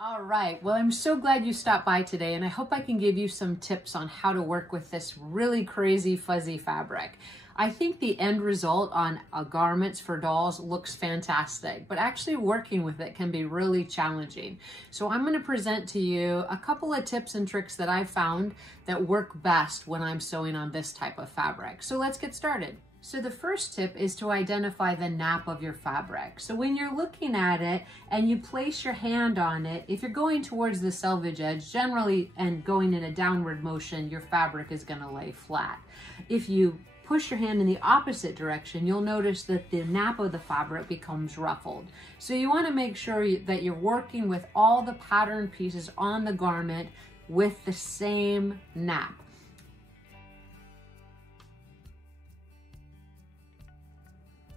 All right, well, I'm so glad you stopped by today, and I hope I can give you some tips on how to work with this really crazy fuzzy fabric. I think the end result on garments for dolls looks fantastic, but actually working with it can be really challenging. So I'm going to present to you a couple of tips and tricks that I found that work best when I'm sewing on this type of fabric. So let's get started. So the first tip is to identify the nap of your fabric. So when you're looking at it and you place your hand on it, if you're going towards the selvage edge, generally, and going in a downward motion, your fabric is going to lay flat. If you push your hand in the opposite direction, you'll notice that the nap of the fabric becomes ruffled. So you want to make sure that you're working with all the pattern pieces on the garment with the same nap.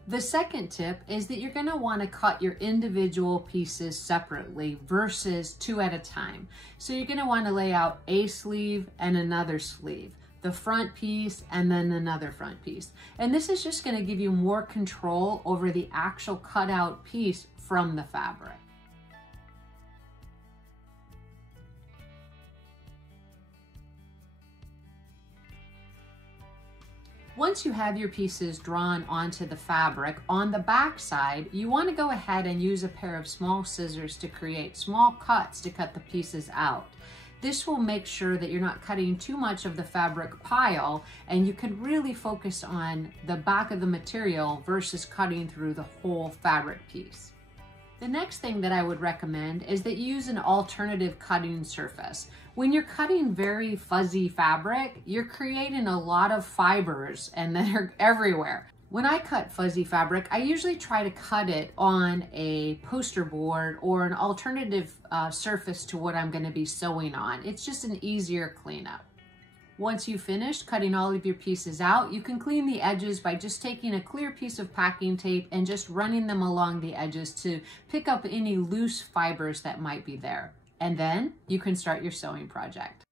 The second tip is that you're going to want to cut your individual pieces separately versus two at a time. So you're going to want to lay out a sleeve and another sleeve, the front piece and then another front piece. And this is just going to give you more control over the actual cutout piece from the fabric. Once you have your pieces drawn onto the fabric, on the back side, you want to go ahead and use a pair of small scissors to create small cuts to cut the pieces out. This will make sure that you're not cutting too much of the fabric pile, and you can really focus on the back of the material versus cutting through the whole fabric piece. The next thing that I would recommend is that you use an alternative cutting surface. When you're cutting very fuzzy fabric, you're creating a lot of fibers and they're everywhere. When I cut fuzzy fabric, I usually try to cut it on a poster board or an alternative surface to what I'm going to be sewing on. It's just an easier cleanup. Once you've finished cutting all of your pieces out, you can clean the edges by just taking a clear piece of packing tape and just running them along the edges to pick up any loose fibers that might be there. And then you can start your sewing project.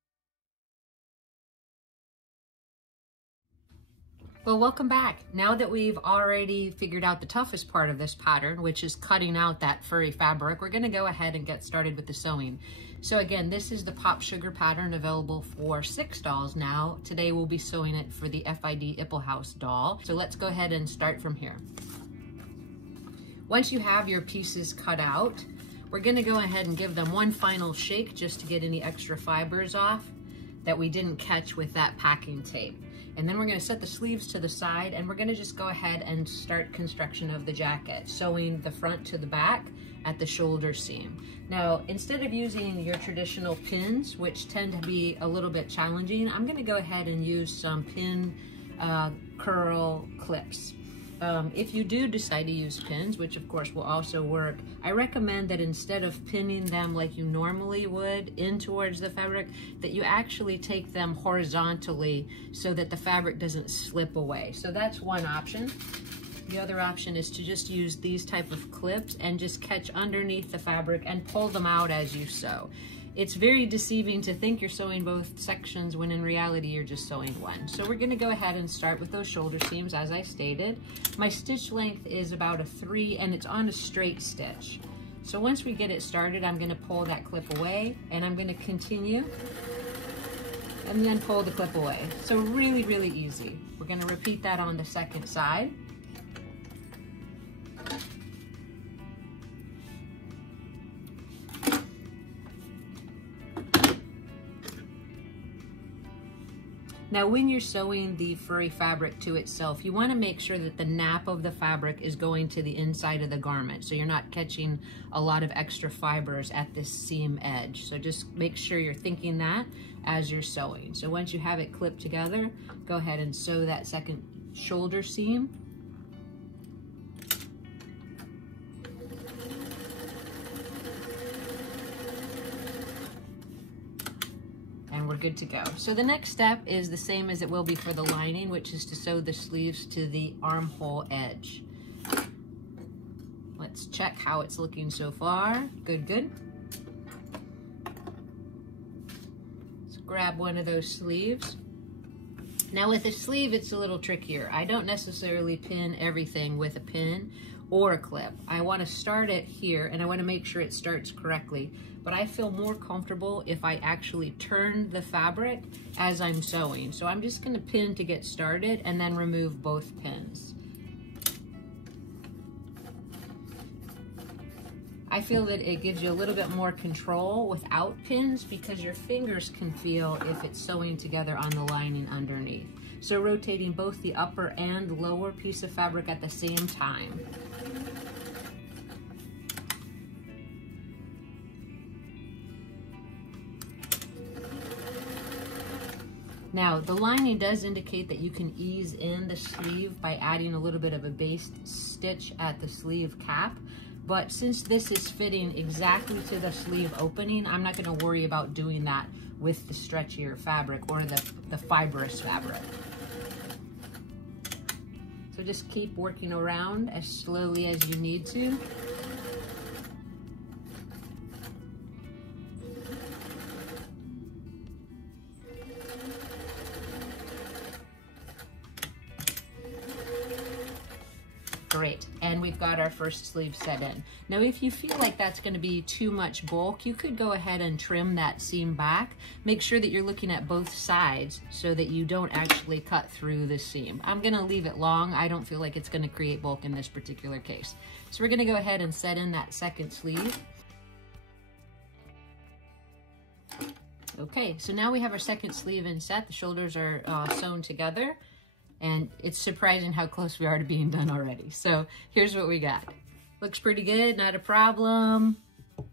Well, welcome back. Now that we've already figured out the toughest part of this pattern, which is cutting out that furry fabric, we're going to go ahead and get started with the sewing. So again, this is the Pop Sugar pattern available for 6 dolls now. Today we'll be sewing it for the FID Ippelhaus doll. So let's go ahead and start from here. Once you have your pieces cut out, we're going to go ahead and give them one final shake just to get any extra fibers off that we didn't catch with that packing tape. And then we're going to set the sleeves to the side, and we're going to just go ahead and start construction of the jacket, sewing the front to the back at the shoulder seam. Now, instead of using your traditional pins, which tend to be a little bit challenging, I'm going to go ahead and use some pin curl clips. If you do decide to use pins, which of course will also work, I recommend that instead of pinning them like you normally would in towards the fabric, that you actually take them horizontally so that the fabric doesn't slip away. So that's one option. The other option is to just use these type of clips and just catch underneath the fabric and pull them out as you sew. It's very deceiving to think you're sewing both sections when in reality you're just sewing one. So we're going to go ahead and start with those shoulder seams as I stated. My stitch length is about a 3 and it's on a straight stitch. So once we get it started, I'm going to pull that clip away and I'm going to continue and then pull the clip away. So really, really easy. We're going to repeat that on the second side. Now, when you're sewing the furry fabric to itself, you want to make sure that the nap of the fabric is going to the inside of the garment, so you're not catching a lot of extra fibers at this seam edge. So just make sure you're thinking that as you're sewing. So once you have it clipped together, go ahead and sew that second shoulder seam. We're good to go. So the next step is the same as it will be for the lining, which is to sew the sleeves to the armhole edge. Let's check how it's looking so far. Good, good. Let's grab one of those sleeves. Now with a sleeve, it's a little trickier. I don't necessarily pin everything with a pin. or clip. I want to start it here, and I want to make sure it starts correctly, but I feel more comfortable if I actually turn the fabric as I'm sewing. So I'm just going to pin to get started and then remove both pins. I feel that it gives you a little bit more control without pins because your fingers can feel if it's sewing together on the lining underneath. So rotating both the upper and lower piece of fabric at the same time. Now, the lining does indicate that you can ease in the sleeve by adding a little bit of a base stitch at the sleeve cap. But since this is fitting exactly to the sleeve opening, I'm not going to worry about doing that with the stretchier fabric or the fibrous fabric. So just keep working around as slowly as you need to. Great, and we've got our first sleeve set in. Now if you feel like that's going to be too much bulk, you could go ahead and trim that seam back. Make sure that you're looking at both sides so that you don't actually cut through the seam. I'm going to leave it long. I don't feel like it's going to create bulk in this particular case. So we're going to go ahead and set in that second sleeve. Okay, so now we have our second sleeve in set. The shoulders are sewn together. And it's surprising how close we are to being done already. So here's what we got. Looks pretty good, not a problem.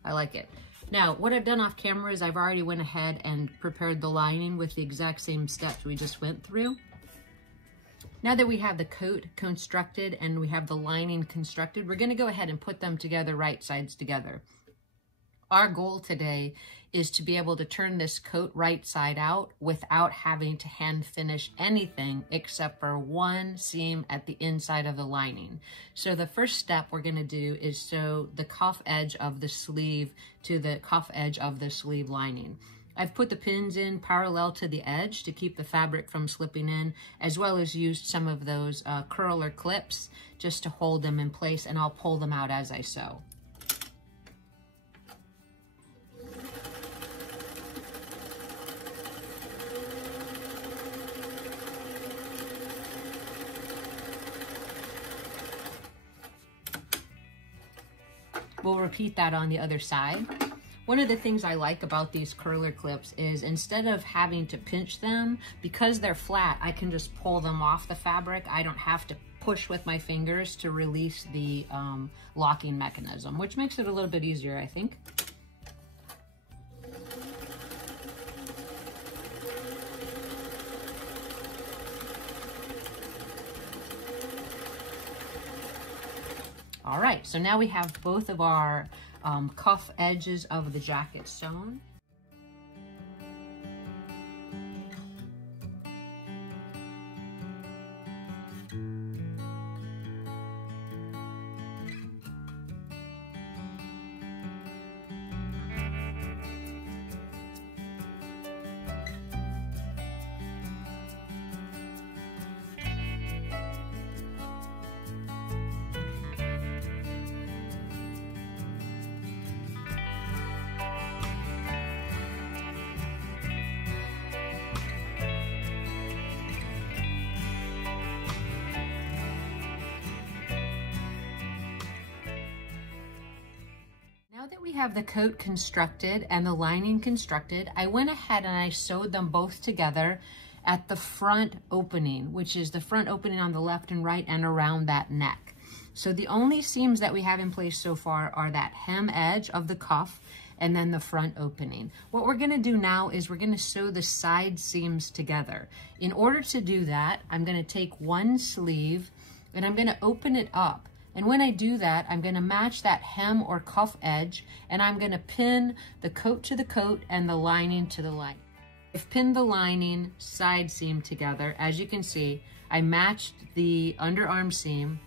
I like it. Now, what I've done off camera is I've already went ahead and prepared the lining with the exact same steps we just went through. Now that we have the coat constructed and we have the lining constructed, we're gonna go ahead and put them together right sides together. Our goal today is to be able to turn this coat right side out without having to hand finish anything except for one seam at the inside of the lining. So the first step we're going to do is sew the cuff edge of the sleeve to the cuff edge of the sleeve lining. I've put the pins in parallel to the edge to keep the fabric from slipping in, as well as used some of those curler clips just to hold them in place, and I'll pull them out as I sew. We'll repeat that on the other side. One of the things I like about these curler clips is instead of having to pinch them, because they're flat, I can just pull them off the fabric. I don't have to push with my fingers to release the locking mechanism, which makes it a little bit easier, I think. All right, so now we have both of our cuff edges of the jacket sewn. Now that we have the coat constructed and the lining constructed, I went ahead and I sewed them both together at the front opening, which is the front opening on the left and right and around that neck. So the only seams that we have in place so far are that hem edge of the cuff and then the front opening. What we're gonna do now is we're gonna sew the side seams together. In order to do that, I'm gonna take one sleeve and I'm gonna open it up. And when I do that, I'm gonna match that hem or cuff edge, and I'm gonna pin the coat to the coat and the lining to the lining. I've pinned the lining side seam together. As you can see, I matched the underarm seam.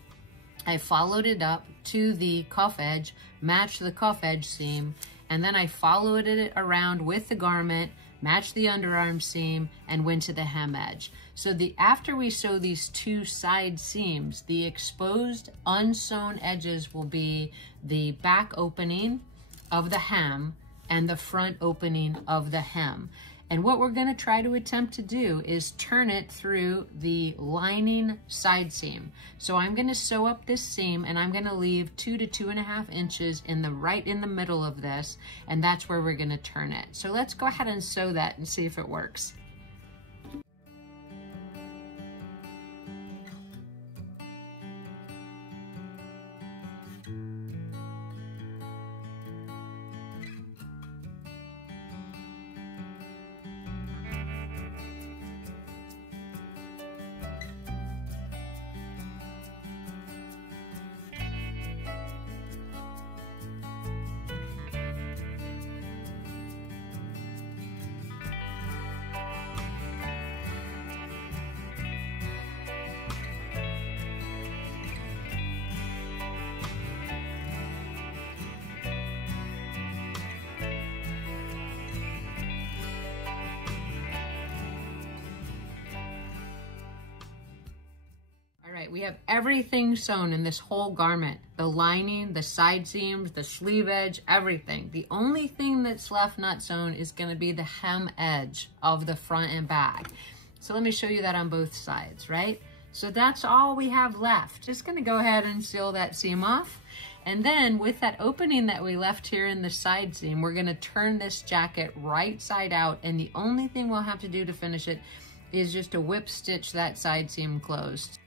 I followed it up to the cuff edge, matched the cuff edge seam, and then I followed it around with the garment, match the underarm seam, and went to the hem edge. So after we sew these two side seams, the exposed unsewn edges will be the back opening of the hem and the front opening of the hem. And what we're gonna try to attempt to do is turn it through the lining side seam. So I'm gonna sew up this seam and I'm gonna leave 2 to 2.5 inches right in the middle of this, and that's where we're gonna turn it. So let's go ahead and sew that and see if it works. We have everything sewn in this whole garment. The lining, the side seams, the sleeve edge, everything. The only thing that's left not sewn is going to be the hem edge of the front and back. So let me show you that on both sides, right? So that's all we have left. Just going to go ahead and seal that seam off. And then with that opening that we left here in the side seam, we're going to turn this jacket right side out. And the only thing we'll have to do to finish it is just to whip stitch that side seam closed.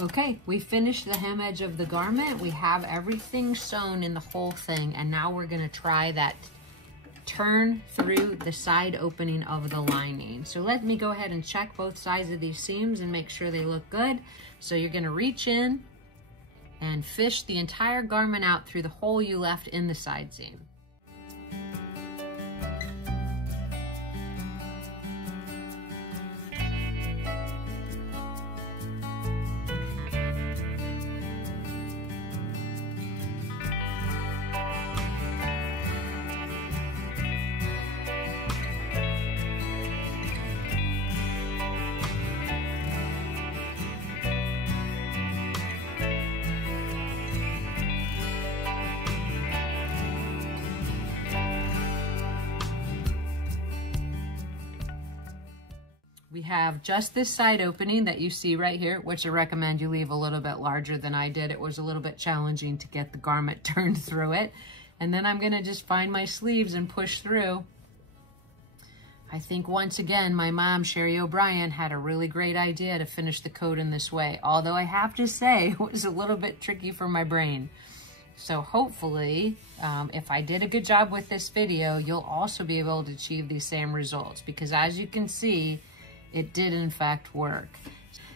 Okay, we finished the hem edge of the garment. We have everything sewn in the whole thing, and now we're gonna try that turn through the side opening of the lining. So let me go ahead and check both sides of these seams and make sure they look good. So you're gonna reach in and fish the entire garment out through the hole you left in the side seam. We have just this side opening that you see right here, which I recommend you leave a little bit larger than I did. It was a little bit challenging to get the garment turned through it. And then I'm gonna just find my sleeves and push through. I think once again, my mom, Sherry O'Brien, had a really great idea to finish the coat in this way. Although I have to say, it was a little bit tricky for my brain. So hopefully, if I did a good job with this video, you'll also be able to achieve these same results, because as you can see, it did in fact work.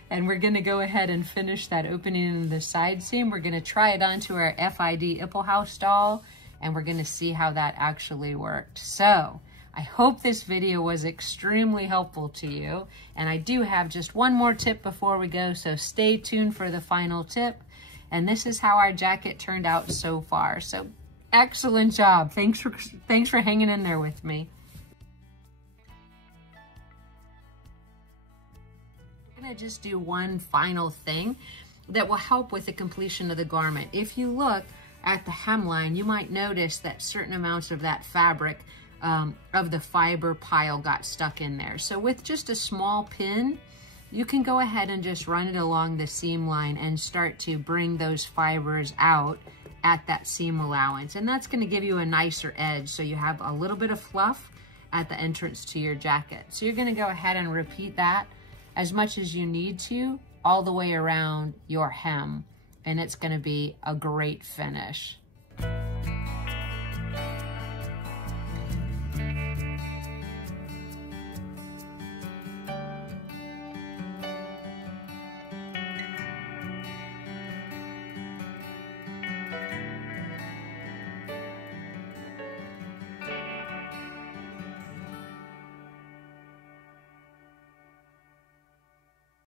And we're gonna go ahead and finish that opening in the side seam. We're gonna try it onto our FID Ippelhaus doll, and we're gonna see how that actually worked. So I hope this video was extremely helpful to you. And I do have just one more tip before we go, so stay tuned for the final tip. And this is how our jacket turned out so far. So excellent job. Thanks for hanging in there with me. I'm gonna just do one final thing that will help with the completion of the garment. If you look at the hemline, you might notice that certain amounts of that fabric of the fiber pile got stuck in there. So with just a small pin, you can go ahead and just run it along the seam line and start to bring those fibers out at that seam allowance. And that's gonna give you a nicer edge. So you have a little bit of fluff at the entrance to your jacket. So you're gonna go ahead and repeat that as much as you need to all the way around your hem, and it's gonna be a great finish.